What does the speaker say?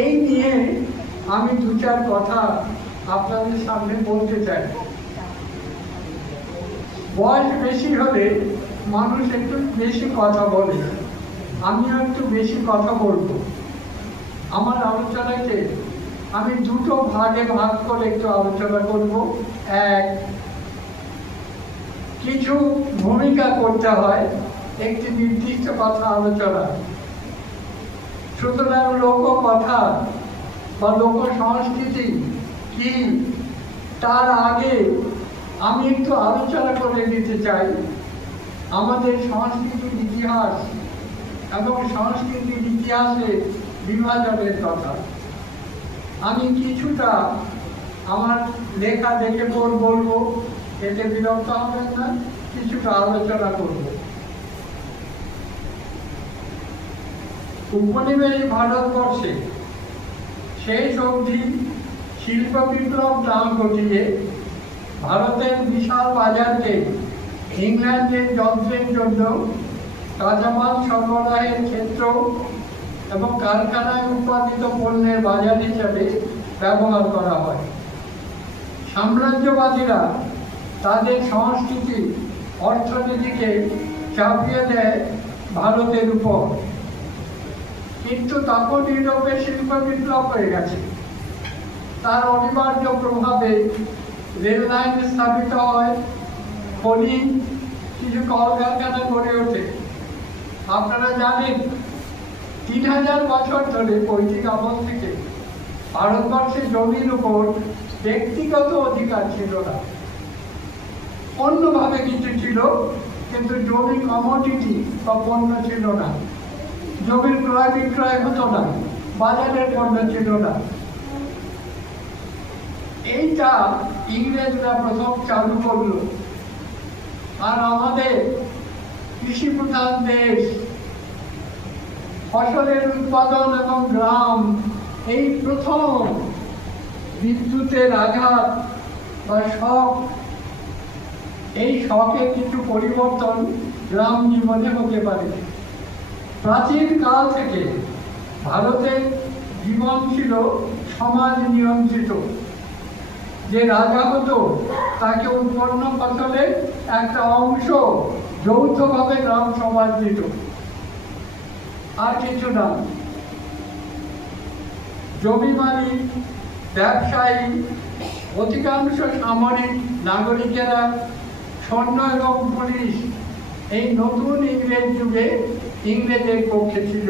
এই নিয়ে আমি দু চার কথা আপনাদের সামনে বলতে চাই। বয়স বেশি হলে মানুষ একটু বেশি কথা বলে, আমিও একটু বেশি কথা বলবো। আমার আলোচনাকে আমি দুটো ভাগে ভাগ করে একটু আলোচনা করব। এক, কিছু ভূমিকা করতে হয় একটি নির্দিষ্ট কথা আলোচনা। সুতরাং লোক কথা বা লোক সংস্কৃতি কি, তার আগে আমি একটু আলোচনা করে দিতে চাই আমাদের সংস্কৃতির ইতিহাস এবং সংস্কৃতির ইতিহাসে বিভাজনের কথা। আমি কিছুটা আমার লেখা দেখে বলবো, এতে বিরক্ত হবেন না, কিছুটা আলোচনা করব। উপনিবেশ ভারতবর্ষে শেষ অবধি শিল্প বিপ্লব না ঘটিয়ে ভারতের বিশাল বাজারকে ইংল্যান্ডের যন্ত্রের জন্য কাঁচামাল সরবরাহের ক্ষেত্র এবং কারখানায় উৎপাদিত পণ্যের বাজার হিসাবে ব্যবহার করা হয়। সাম্রাজ্যবাদীরা তাদের সংস্কৃতি অর্থনীতিকে চাপিয়ে দেয় ভারতের উপর, কিন্তু তখন ইউরোপে শিল্প বিপ্লব হয়ে গেছে। তার অনিবার্য প্রভাবে রেল লাইন স্থাপিত হয়, খনি, কিছু কলকারখানা গড়ে ওঠে। আপনারা জানেন 3000 বছর ধরে পৈতৃক আমল থেকে ভারতবর্ষের জমির উপর ব্যক্তিগত অধিকার ছিল না, অন্যভাবে কিছু ছিল, কিন্তু জমি কমোডিটি বা পণ্য ছিল না। জমির ক্রয় বিক্রয় হতো না, বাজারের পণ্য ছিল না। এইটা ইংরেজরা প্রথম চালু করলো। আর আমাদের কৃষি প্রধান দেশ, ফসলের উৎপাদন এবং গ্রাম, এই প্রথম বিদ্যুতের আঘাত বা শখ, এই শখে কিছু পরিবর্তন গ্রাম জীবনে হতে পারে। প্রাচীন কাল থেকে ভারতের জীবন ছিল সমাজ নিয়ন্ত্রিত। যে রাজা হতো তাকে উৎপন্ন ফসলের একটা অংশ যৌথভাবে গ্রাম সমাজ দিত, আর কিছু না। জমি মালিক, ব্যবসায়ী, অধিকাংশ সামরিক নাগরিকেরা, সৈন্য এবং পুলিশ এই নতুন ইংরেজ যুগে ইংরেজের পক্ষে ছিল।